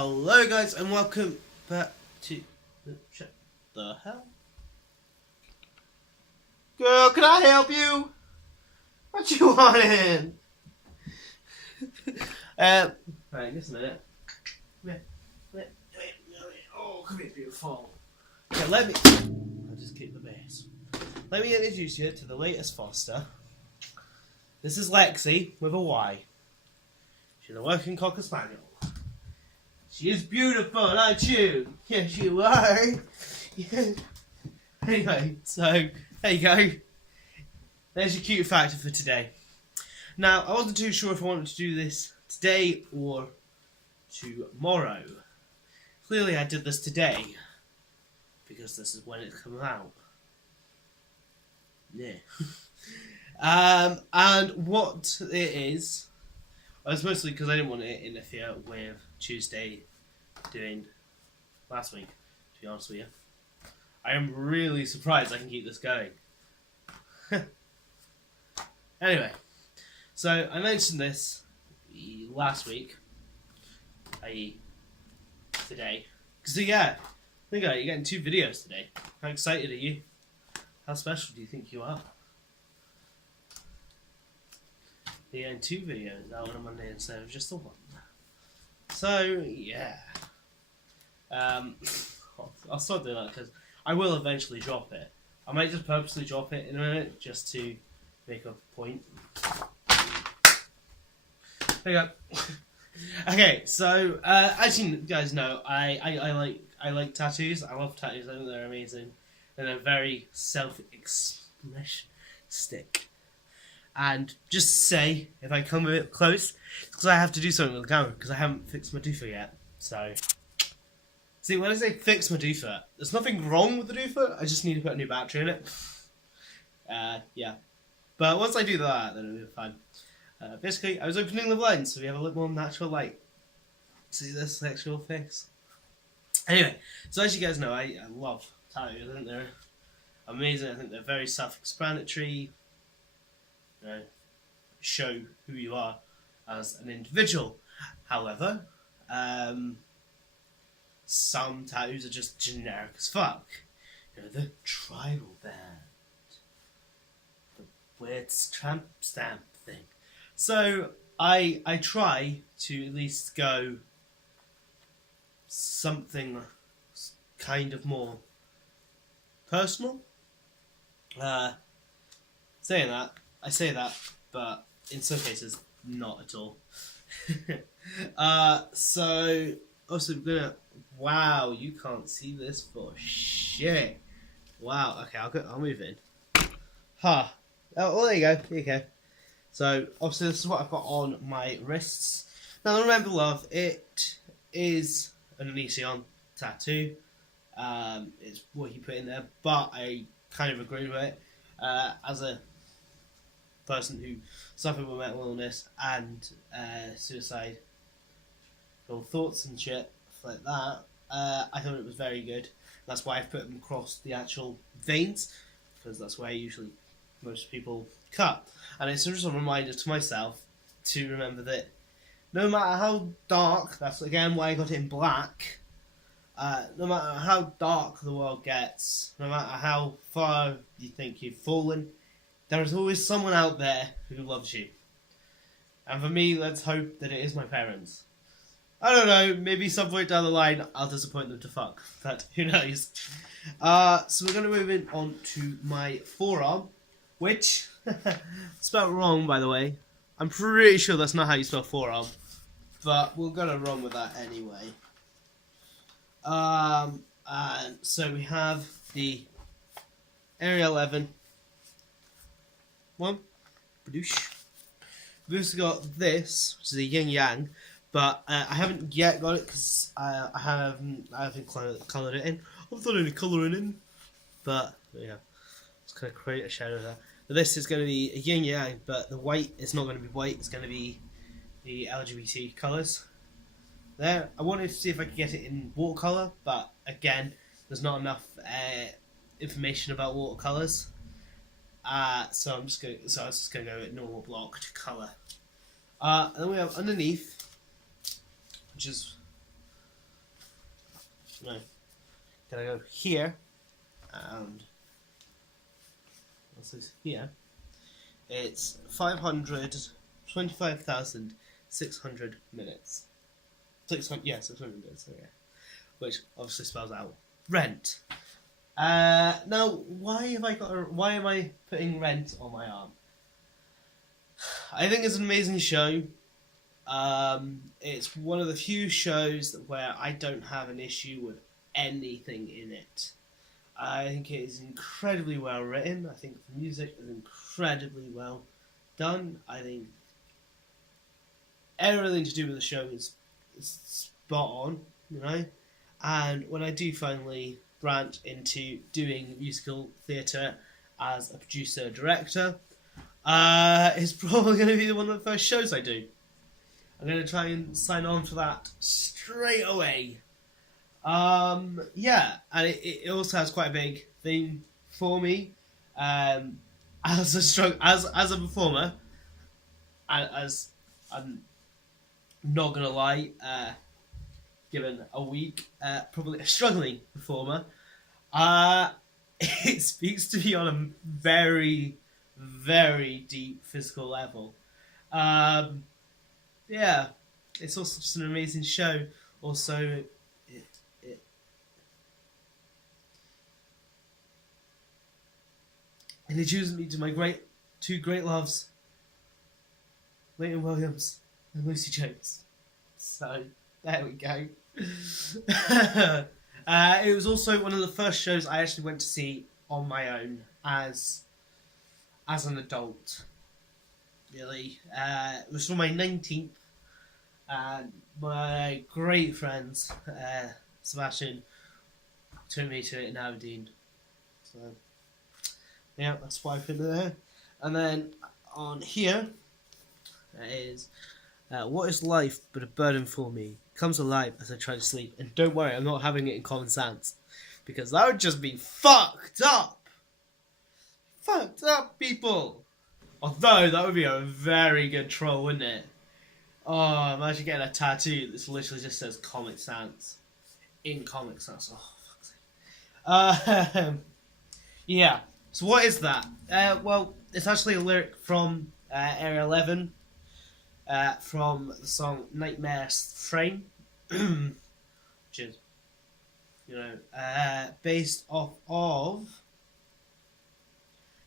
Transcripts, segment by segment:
Hello guys and welcome back to shut the hell. Girl, can I help you? What you wanting? Right, just a minute. Come here. Oh, come here, beautiful. Yeah, I'll just keep the base. Let me introduce you to the latest foster. This is Lexi with a Y. She's a working Cocker Spaniel. She is beautiful, aren't you? Yes, you are. Yeah. Anyway, so there you go. There's your cute factor for today. Now, I wasn't too sure if I wanted to do this today or tomorrow. Clearly, I did this today because this is when it's coming out. Yeah. And what it is, it's mostly because I didn't want to interfere with Tuesday doing last week, to be honest with you. I am really surprised I can keep this going. Anyway, so I mentioned this last week, i.e. today. So yeah, think about it, you're getting 2 videos today. How excited are you? How special do you think you are? You're getting 2 videos out on a Monday instead of just the one. So yeah, I'll start doing that because I will eventually drop it. I might just purposely drop it in a minute just to make a point. There you go. Okay, so as you guys know, I like tattoos. I love tattoos. I think they're amazing, and they're very self-expressionistic. And just to say, if I come a bit close, it's because I have to do something with the camera because I haven't fixed my doofer yet. So, see, when I say fix my doofer, there's nothing wrong with the doofer. I just need to put a new battery in it. Yeah. But once I do that, then it'll be fine. Basically, I was opening the blinds so we have a little more natural light. See this actual face? Anyway, so as you guys know, I love tattoos. I think they're amazing. I think they're very self-explanatory. You know, show who you are as an individual. However, some tattoos are just generic as fuck. You know, the tribal band, the weird tramp stamp thing. So I try to at least go something kind of more personal. Saying that, I say that, but in some cases, not at all. So, also, wow, you can't see this for shit. Wow, okay, I'll move in. Oh, well, there you go, So, obviously, this is what I've got on my wrists. Now, remember, love, it is an Onision tattoo. It's what you put in there, but I kind of agree with it. As a person who suffered with mental illness and suicidal thoughts and shit like that, I thought it was very good. That's why I've put them across the actual veins, because that's where usually most people cut. And it's just a reminder to myself to remember that no matter how dark, that's again why I got it in black, no matter how dark the world gets, no matter how far you think you've fallen, there is always someone out there who loves you. And for me, let's hope that it is my parents. I don't know, maybe some point down the line I'll disappoint them to fuck, but who knows. So we're going to move in on to my forearm, which, spelled wrong by the way. I'm pretty sure that's not how you spell forearm, but we're going to run with that anyway. And so we have the Area 11 one. Badoosh. We've also got this, which is a yin yang, but I haven't yet got it because I haven't coloured it in. I've done any colouring in, but yeah, it's going to create a shadow there. But this is going to be a yin yang, but the white is not going to be white. It's going to be the LGBT colours. There, I wanted to see if I could get it in watercolour, but again, there's not enough information about watercolours. So I was just going to go with normal blocked colour. And then we have underneath, which is No, gonna go here, and what's this here? It's 525,600 minutes. 600 minutes. Okay, which obviously spells out Rent. Now, why am I putting Rent on my arm? I think it's an amazing show. It's one of the few shows where I don't have an issue with anything in it. I think it is incredibly well written. I think the music is incredibly well done. I think everything to do with the show is spot on, you know. And when I do finally branch into doing musical theatre as a producer director, it's probably going to be one of the first shows I do. I'm going to try and sign on for that straight away. Yeah, and it also has quite a big thing for me. As a performer, as I'm not gonna lie, given a week, probably a struggling performer, it speaks to me on a very, very deep physical level. Yeah, it's also just an amazing show. Also, it introduces me to my two great loves, Leighton Williams and Lucy Jones. So, there we go. It was also one of the first shows I actually went to see on my own as an adult. Really. It was for my 19th, and my great friends, Sebastian, took me to it in Aberdeen. So, yeah, that's why I put it there. And then on here is what is life but a burden for me? Comes alive as I try to sleep. And don't worry, I'm not having it in Common Sense, because that would just be fucked up. Fucked up, people. Although that would be a very good troll, wouldn't it? Oh, imagine getting a tattoo that literally just says Comic Sans in Comic Sans. Oh, fuck's sake. Yeah. So what is that? Well, it's actually a lyric from Area 11, from the song Nightmare's Frame, which is, you know, based off of...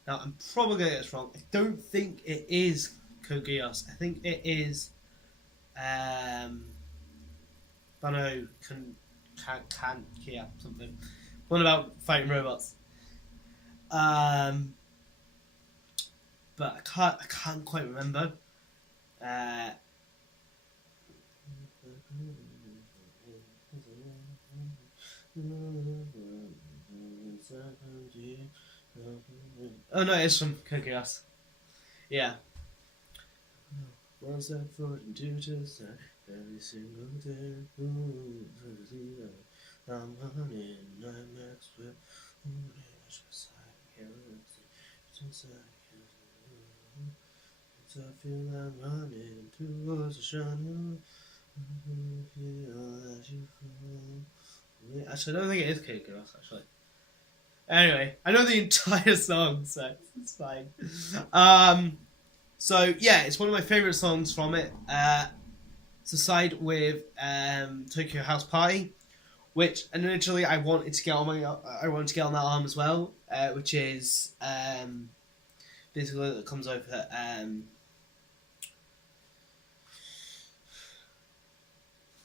Now, I'm probably going to get this wrong. I don't think it is Code Geass. I think it is Bano Kia, something. One about fighting robots. But I can't quite remember. Oh no, it's from Code Geass. Yeah. Once that floating to just every single day. I'm running nightmares with I feel I'm running towards the shining. Actually, I don't think it is Code Geass, actually. Anyway, I know the entire song, so it's fine. So yeah, it's one of my favourite songs from it. It's a side with Tokyo House Party, which initially I wanted to get on that arm as well, which is basically that comes over.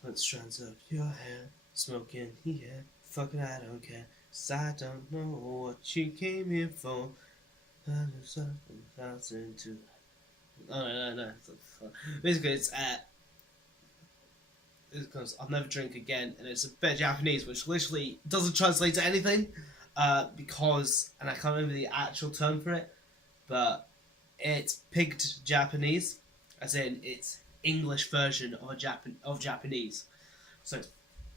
Put strands up your hair, smoking, yeah, fucking I don't care. 'Cause I don't know what you came here for. No. Basically, it's because I'll never drink again, and it's a bit of Japanese, which literally doesn't translate to anything, because, and I can't remember the actual term for it, but it's pigged Japanese, as in it's English version of Japanese, so it's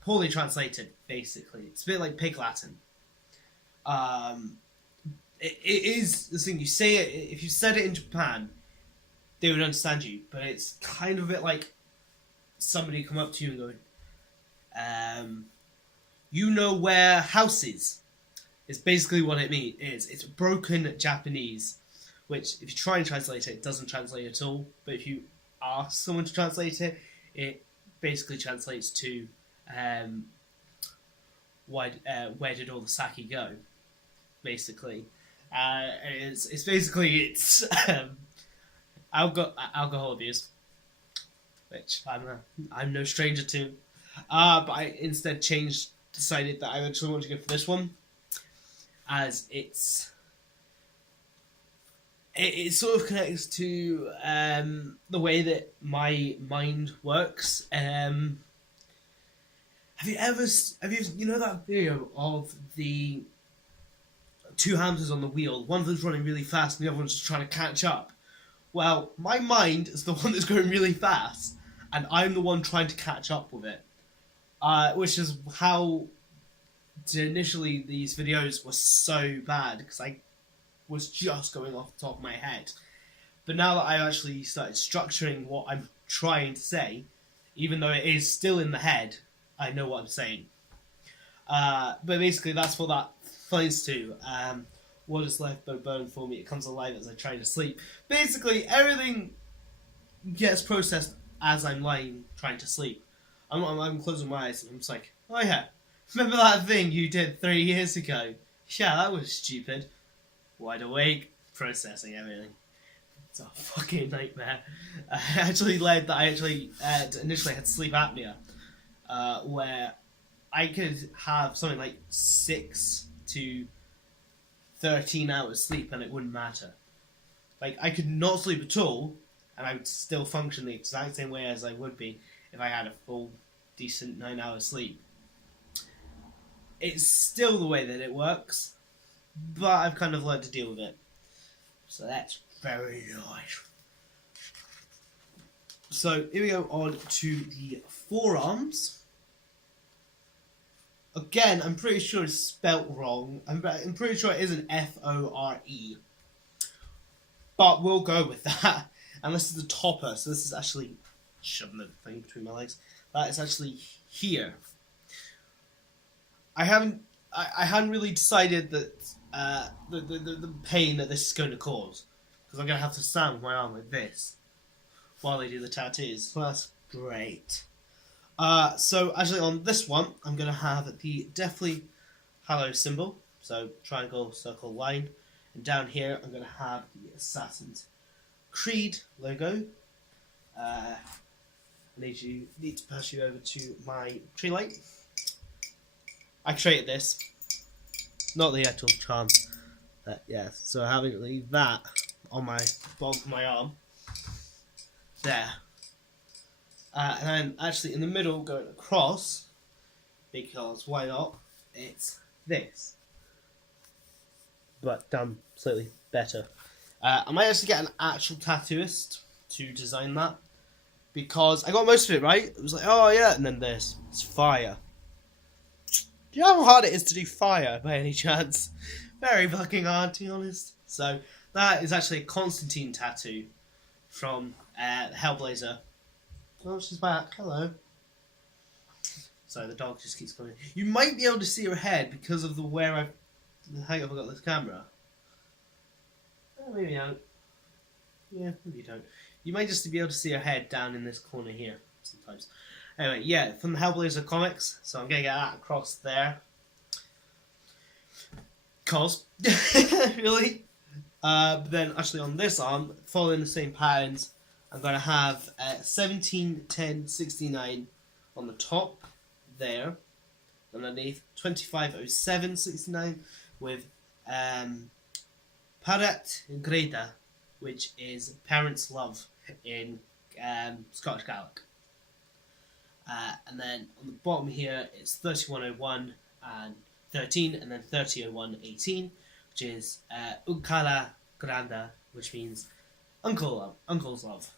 poorly translated. Basically, it's a bit like Pig Latin. It is the thing, you say it, if you said it in Japan, they would understand you, but it's kind of a bit like somebody come up to you and going, you know where house is. It's basically what it means. It's broken Japanese, which if you try and translate it, it doesn't translate at all. But if you ask someone to translate it, it basically translates to where did all the sake go? Basically, it's basically alcohol abuse, which I'm no stranger to. But I instead decided that I actually want to go for this one, as it sort of connects to the way that my mind works. Have you know that video of the two hamsters on the wheel? One of them's running really fast and the other one's trying to catch up. Well, my mind is the one that's going really fast, and I'm the one trying to catch up with it. Which is how initially these videos were so bad, because I was just going off the top of my head. But now that I've actually started structuring what I'm trying to say, even though it is still in the head, I know what I'm saying. But basically that's what that plays to. What is left but bone for me? It comes alive as I try to sleep. Basically, everything gets processed as I'm lying, trying to sleep. I'm closing my eyes and I'm just like, oh yeah, remember that thing you did 3 years ago? Yeah, that was stupid. Wide awake, processing everything. It's a fucking nightmare. Actually led that I initially had sleep apnea, where I could have something like 6 to 13 hours sleep and it wouldn't matter. Like, I could not sleep at all and I would still function the exact same way as I would be if I had a full, decent 9 hours sleep. It's still the way that it works, but I've kind of learned to deal with it. So that's very nice. So here we go on to the forearms. Again, I'm pretty sure it's spelt wrong. I'm pretty sure it isn't F-O-R-E. But we'll go with that. And this is the topper, so this is actually shoving the thing between my legs. That is actually here. I hadn't really decided that the pain that this is going to cause, because I'm going to have to stand with my arm like this while they do the tattoos. So that's great. So actually on this one, I'm going to have the Deathly Hallows symbol, so triangle, circle, line, and down here I'm going to have the Assassin's Creed logo. I need to pass you over to my tree light. I created this, not the actual charm. Yeah, so having to leave that on my bottom of my arm there. And then actually in the middle going across, because why not, it's this. But done slightly better. I might actually get an actual tattooist to design that, because I got most of it right. It was like, oh yeah, and then this. It's fire. Do you know how hard it is to do fire by any chance? Very fucking hard, to be honest. So that is actually a Constantine tattoo from Hellblazer. Oh, she's back. Hello. Sorry, the dog just keeps coming. You might be able to see her head because of the hang up I got this camera. Oh, maybe you don't. Yeah, maybe you don't. You might just be able to see her head down in this corner here sometimes. Anyway, yeah, from the Hellblazer comics, so I'm going to get that across there. Cause, really? But then, actually on this arm, following the same patterns, I'm going to have 17, 10, 69 on the top, there. Underneath, 2507, 69, with Parat Greta, which is parents' love in Scottish Gaelic. And then on the bottom here, it's 3101 and 13, and then 3001, 18, which is Unkala Granda, which means uncle's love.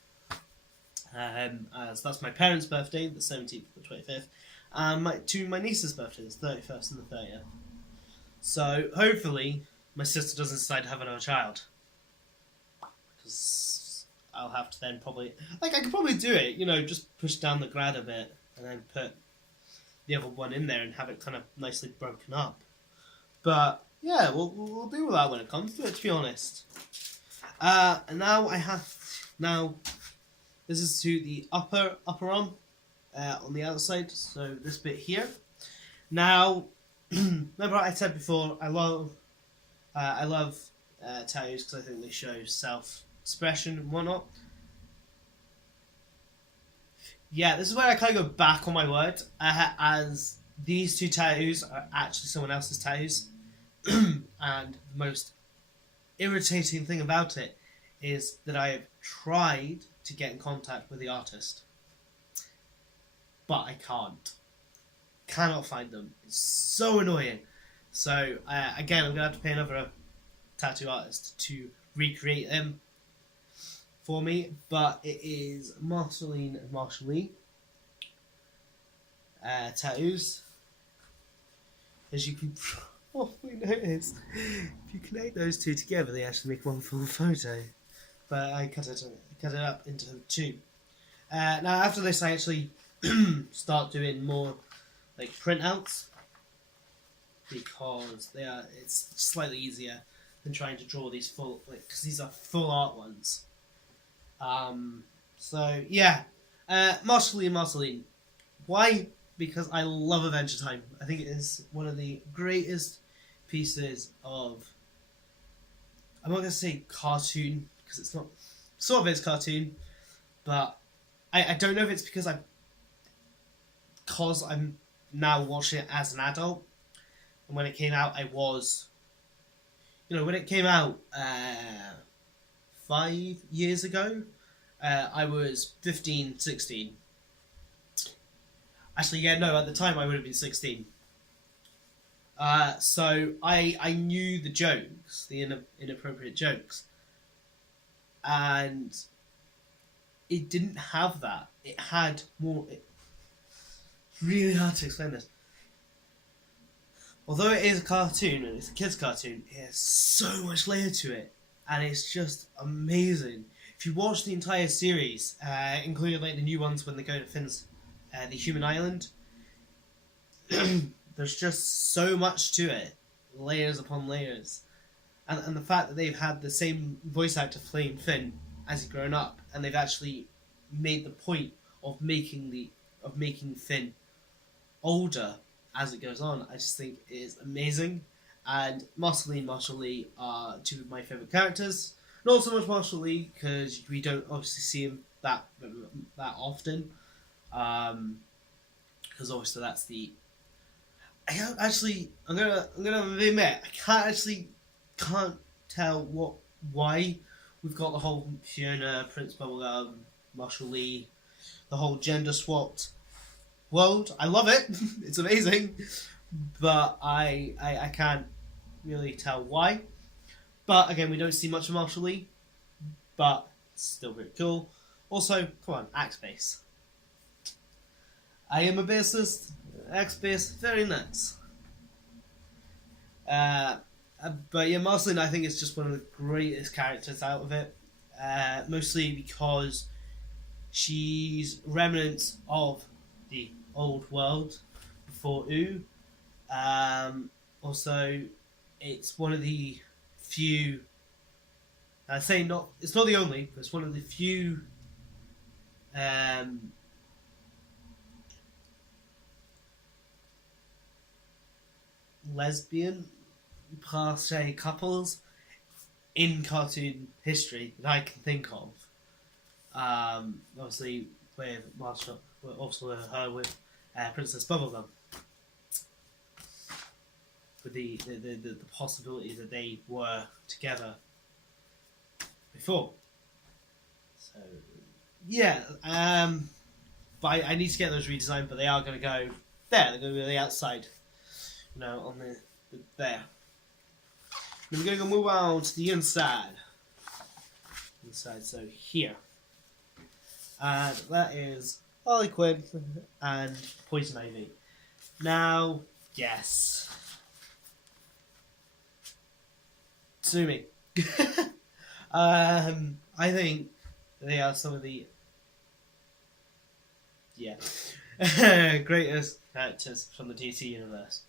So that's my parents' birthday, the 17th and the 25th, and my niece's birthday, the 31st and the 30th. So hopefully my sister doesn't decide to have another child, because I'll have to then probably, I could probably do it, just push down the grad a bit and then put the other one in there and have it kind of nicely broken up. But yeah, we'll deal with that when it comes to it, to be honest. And now this is to the upper arm on the outside, so this bit here. Now, remember I said before, I love tattoos because I think they show self-expression and whatnot. Yeah, this is where I kind of go back on my word, as these two tattoos are actually someone else's tattoos. And the most irritating thing about it is that I have tried to get in contact with the artist, but I can't. Cannot find them. It's so annoying. So, again, I'm going to have to pay another tattoo artist to recreate them for me, but it is Marceline and Marshall Lee tattoos. As you can probably notice, if you connect those two together, they actually make one full photo. But I cut it up into two. Now, after this, I actually start doing more like printouts because it's slightly easier than trying to draw these full, because these are full art ones. So yeah, Marshall Lee and Marceline. Why? Because I love Adventure Time. I think it is one of the greatest pieces of, I'm not going to say cartoon, because it's not, sort of is cartoon, but I don't know if it's because I'm now watching it as an adult, and when it came out I was, when it came out 5 years ago, I was 15, 16. Actually, yeah, no, at the time I would have been 16. So I knew the jokes, the inappropriate jokes, and it didn't have that. It had more. It's really hard to explain this. Although it is a cartoon and it's a kids' cartoon, it has so much layer to it, and it's just amazing. If you watch the entire series, including like the new ones when they go to Finn's, the Human Island, there's just so much to it, layers upon layers, and the fact that they've had the same voice actor playing Finn as he's grown up, and they've actually made the point of making Finn older as it goes on, I just think it is amazing. And Marceline and Marshall Lee are two of my favourite characters. Not so much Marshall Lee, because we don't obviously see him that often. Because obviously that's the. I'm gonna admit, I can't tell why we've got the whole Fiona, Prince Bubblegum, Marshall Lee, the whole gender swapped world. I love it. It's amazing, but I can't really tell why. But again, we don't see much of Marshall Lee, but it's still pretty cool. Also, come on, Axe Base. I am a bassist. Axe Base, very nuts. But yeah, Marceline, I think, is just one of the greatest characters out of it. Mostly because she's remnants of the old world before Ooo. Also, it's one of the few. It's not the only, but it's one of the few. Lesbian per se couples in cartoon history that I can think of. Obviously with Marshall, also her with Princess Bubblegum, with the possibility that they were together before. So yeah, but I need to get those redesigned. But they are going to go there. They're going to be on the outside. On the there. Then we're going to move on to the inside. So here. And that is Harley Quinn and Poison Ivy. Now, yes. Sue me. I think they are some of the... Yeah. greatest characters from the DC universe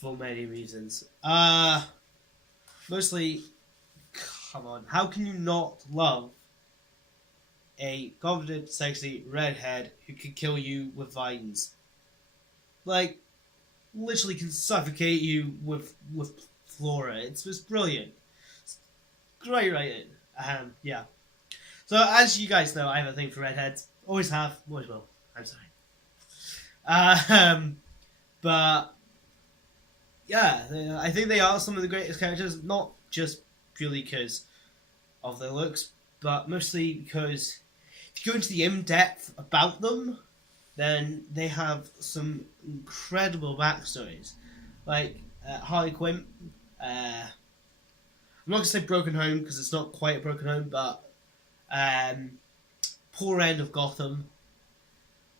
for many reasons. Mostly, come on, how can you not love a confident, sexy redhead who can kill you with vines? Like, literally can suffocate you with flora. It's just brilliant. It's great writing. Yeah. So as you guys know, I have a thing for redheads. Always have. Always will. I'm sorry. But yeah, I think they are some of the greatest characters. Not just purely because of their looks, but mostly because if you go into the in-depth about them, then they have some incredible backstories. Like Harley Quinn. I'm not going to say broken home because it's not quite a broken home, but poor end of Gotham.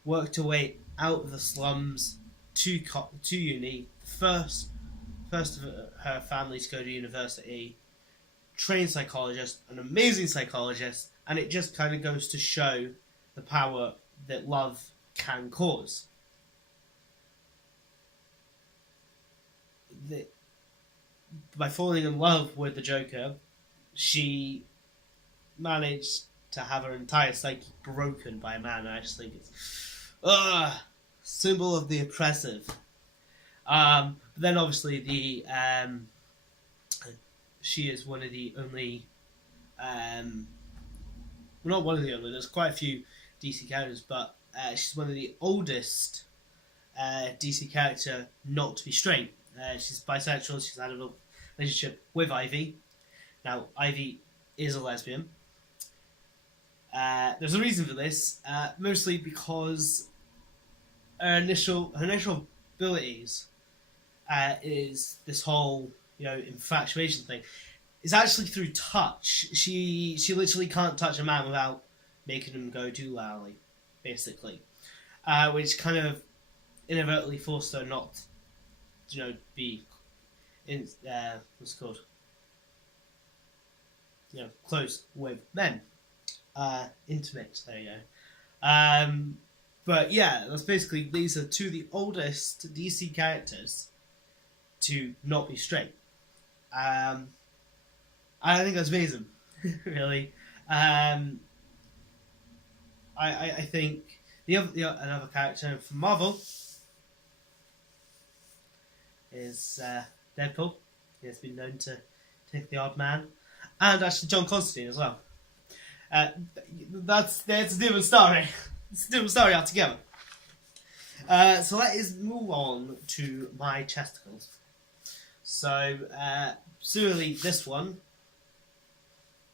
Worked her way out of the slums to uni. First of her family to go to university. Trained psychologist, an amazing psychologist, and it just kind of goes to show the power that love can cause. By falling in love with the Joker, she managed to have her entire psyche broken by a man. And I just think it's symbol of the oppressive. But then obviously she is one of the only, well, not one of the only. There's quite a few DC characters, but she's one of the oldest DC character not to be straight. She's bisexual. She's had a relationship with Ivy. Now, Ivy is a lesbian. There's a reason for this, mostly because her initial abilities is this whole infatuation thing. It's actually through touch. She literally can't touch a man without making him go doolally, basically, which kind of inadvertently forced her not be in what's it called, close with men, intimate. There you go. But yeah, that's basically, these are two of the oldest DC characters to not be straight. I think that's amazing, really. I think another character from Marvel is Deadpool. He has been known to take the odd man, and actually John Constantine as well. That's a different story. It's a different story altogether. So let us move on to my chesticles. So, similarly, this one.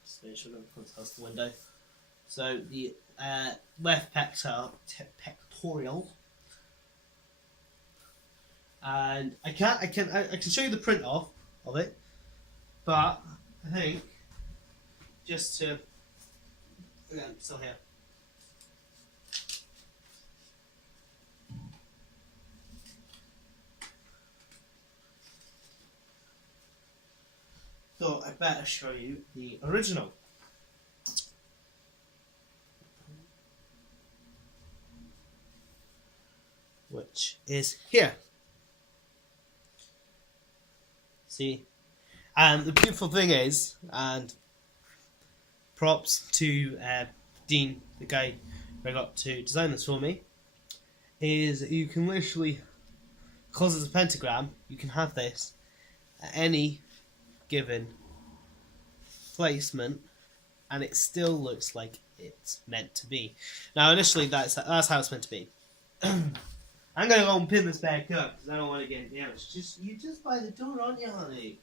Just make sure I don't close the window. So the left pectoral, and I can show you the print off of it, but I think just to I'm still here. So I better show you the original. Which is here. See? And the beautiful thing is, and props to Dean, the guy who I got to design this for me, is you can literally, because it's a pentagram, you can have this at any given placement and it still looks like it's meant to be. Now initially that's how it's meant to be. I'm going to go and pin this back up because I don't want to get it damaged. You're just by the door, aren't you, honey?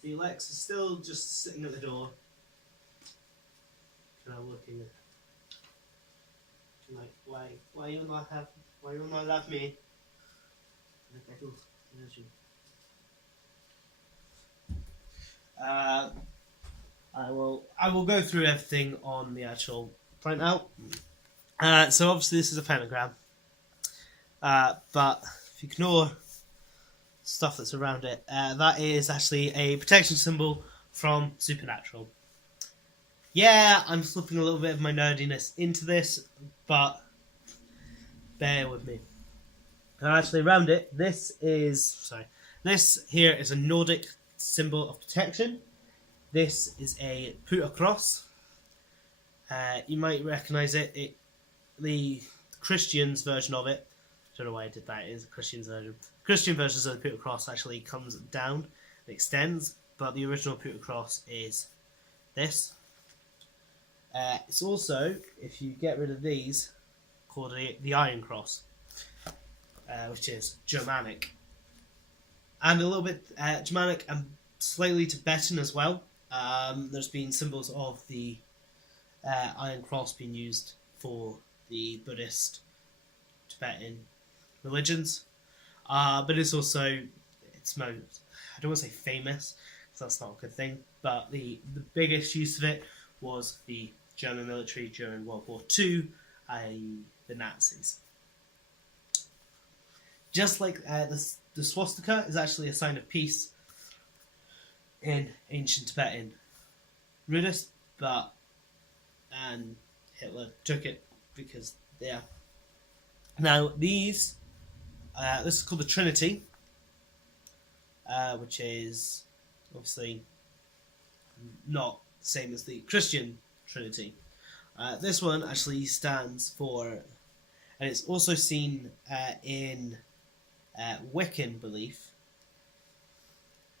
See, Lex is still just sitting at the door. Kind of looking like, why you not love me? Like I do. I will go through everything on the actual printout. So obviously this is a pentagram, but if you ignore stuff that's around it, that is actually a protection symbol from Supernatural. Yeah, I'm slipping a little bit of my nerdiness into this, but bear with me. And actually, around it, this here is a Nordic symbol of protection. This is a put across. You might recognise it. The Christian's version of it. I don't know why I did that. It is a Christian's version. Christian versions of the put across actually comes down, it extends, but the original put across is this. It's also, if you get rid of these, called the Iron Cross, which is Germanic. And a little bit Germanic and slightly Tibetan as well. There's been symbols of the Iron Cross being used for the Buddhist, Tibetan religions. But it's also, I don't want to say famous, because that's not a good thing, but the biggest use of it was the German military during World War II, i.e. the Nazis. Just like the swastika is actually a sign of peace in ancient Tibetan Buddhist, and Hitler took it because yeah. Now this is called the Trinity, which is obviously not the same as the Christian Trinity. This one actually stands for, and it's also seen in Wiccan belief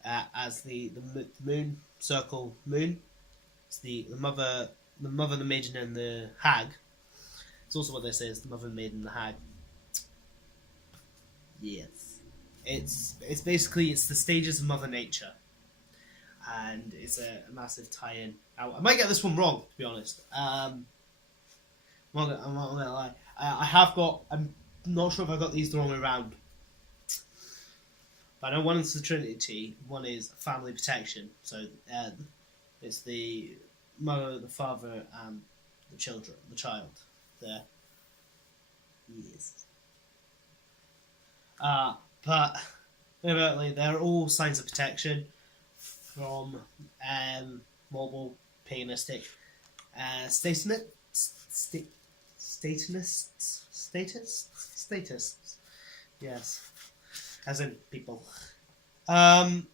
as the moon, circle moon. It's the mother, the maiden, and the hag. It's also what this is: the mother, the maiden, and the hag. Yes, it's basically the stages of Mother Nature, and it's a massive tie-in. I might get this one wrong, to be honest. I'm not gonna lie. I have got. I'm not sure if I got these the wrong way around. But I know one is the Trinity, one is family protection. So it's the mother, the father, and the child. There. Yes. But evidently they're all signs of protection from mobile paganistic statists. Yes, as in people. And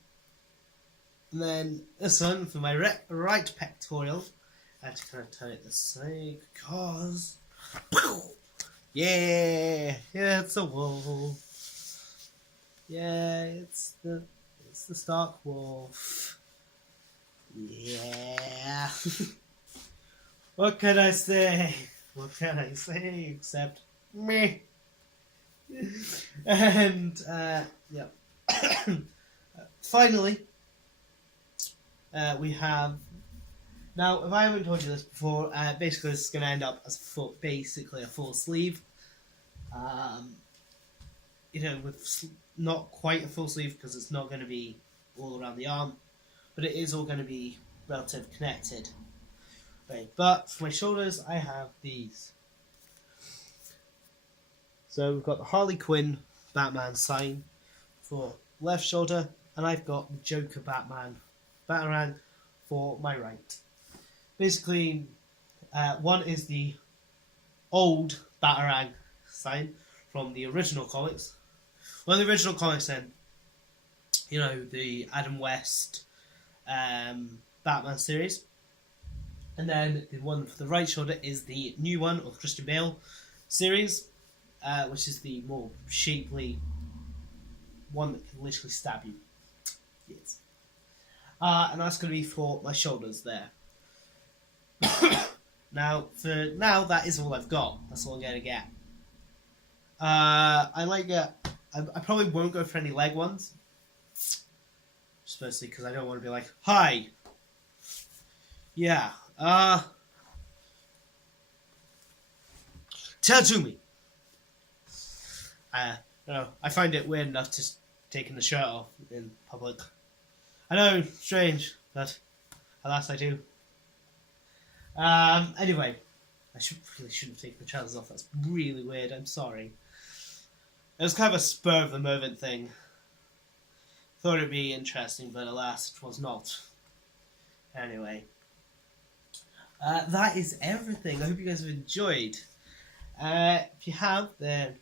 then this one for my right pectoral. I had to kind of turn it this way because, yeah, it's a wolf. Yeah, it's the Stark Wolf. Yeah. What can I say? What can I say except me? And yeah. Finally, we have. Now, if I haven't told you this before, basically this is going to end up as basically a full sleeve. With not quite a full sleeve because it's not going to be all around the arm, but it is all going to be relative connected. Right, but for my shoulders, I have these. So we've got the Harley Quinn Batman sign for left shoulder, and I've got the Joker Batarang for my right. Basically, one is the old Batarang sign from the original comics. Well, the original comics then, the Adam West Batman series. And then the one for the right shoulder is the new one of Christian Bale series, which is the more shapely one that can literally stab you. Yes. And that's going to be for my shoulders there. Now, that is all I've got. That's all I'm going to get. I probably won't go for any leg ones. Just mostly because I don't want to be like, hi! Yeah, tattoo me! I find it weird enough just taking the shirt off in public. I know, strange, but alas I do. Anyway, I really shouldn't have taken the trousers off. That's really weird. I'm sorry. It was kind of a spur of the moment thing. Thought it'd be interesting, but alas, it was not. Anyway. that is everything. I hope you guys have enjoyed. If you have, then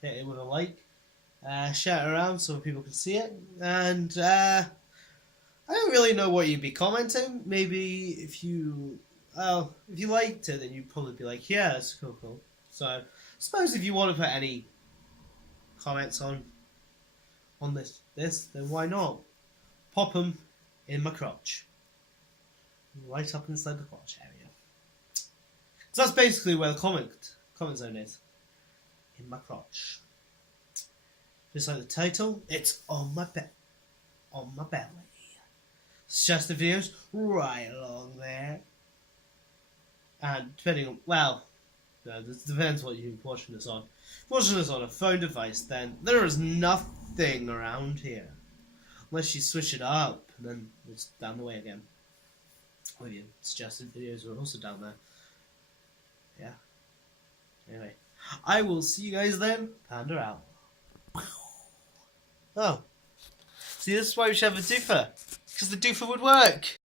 hit it with a like. Share it around so people can see it. And I don't really know what you'd be commenting. Maybe if you liked it, then you'd probably be like, yeah, that's cool. So I suppose if you want to put any comments on this, then why not? Pop them in my crotch. Right up inside the crotch area. Because that's basically where the comment zone is. In my crotch. Just like the title, it's on my belly. Suggested videos right along there. And depending on, well, this depends what you're watching this on. If you're watching this on a phone device, then there is nothing around here. Unless you switch it up, and then it's down the way again. Or your suggested videos are also down there. Yeah. Anyway, I will see you guys then. Panda out. Oh. See, this is why we should have a doofer. Because the doofer would work.